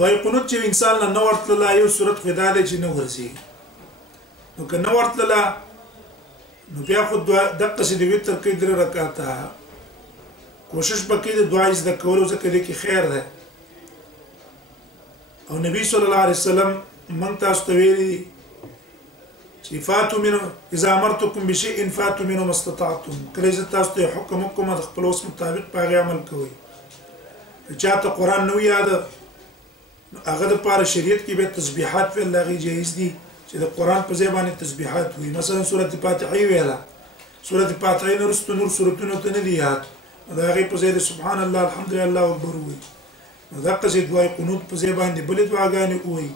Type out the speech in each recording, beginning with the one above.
دوای قنوت چې انسان له نو ورتله یو صورت خدا دی چې نه ورځي نو که نه ورتله نو بیا خو دقه چې د وتر کې 3 رکعاته کوشش وکړي د دعا زده کولو ځکه دې کې خیر ده او نبی صلی الله علیه وسلم من تاسو ته ویلي چې فاتو منه اذا امرتكم بشيء فاتوا منه ما استطعتم کله چې تاسو ته حکم کوم د خپل اوس مطابق په عمل کوئ چاته قران نو یاد هغه د پاره شریعت کې به تسبیحات په لغی جایز دي چې د قران په ځای باندې تسبیحات وي مثلا سوره فاتحه ویلا سوره فاتحه نورستو نور سورتونه ته نه دي یاد دا غي په ځای سبحان الله الحمدلله الله اکبر وي دا قصې دعای قنوت په ځای باندې بل دعاګانې وي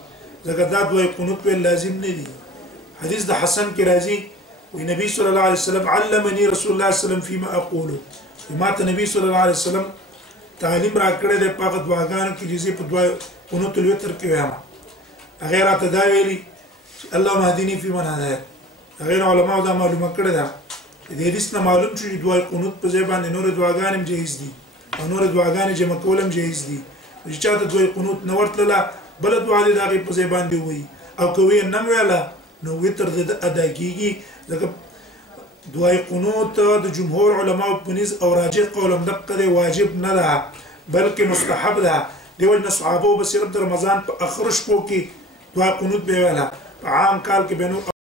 ځکه دا دعای قنوت په لازم نه دي حدیث د حسن کې راځي وي نبی صلی الله علیه وسلم علمني رسول الله صلی الله علیه وسلم فيما اقول ما ته نبی صلی الله علیه وسلم تعلیم را کړی د پاک دعاګانو کې چې په دعا قنوت الوتر کې وایم غیر تداویلی اللهم اهدني فيمن هديت غیر علماء دا معلومه کړی دا د حدیث نه معلوم شو چې دعای قنوت په ځای باندې نور دعاګانې جایز دي او نور دعاګانې جمع کولم جایز دي چې چاته دعای قنوت نه ورتله بل دعا دې دا په ځای باندې وي او کوي نه ویلا نو وتر د ادا کیږي ځکه دعای قنوت د جمهور علماء په نس او راجح قولم دغه واجب نه ده بلکې مستحب ده دیو نه صحابه به صرف د رمضان په اخر شپو کې دعای قنوت به ویلا په عام کال کې بنو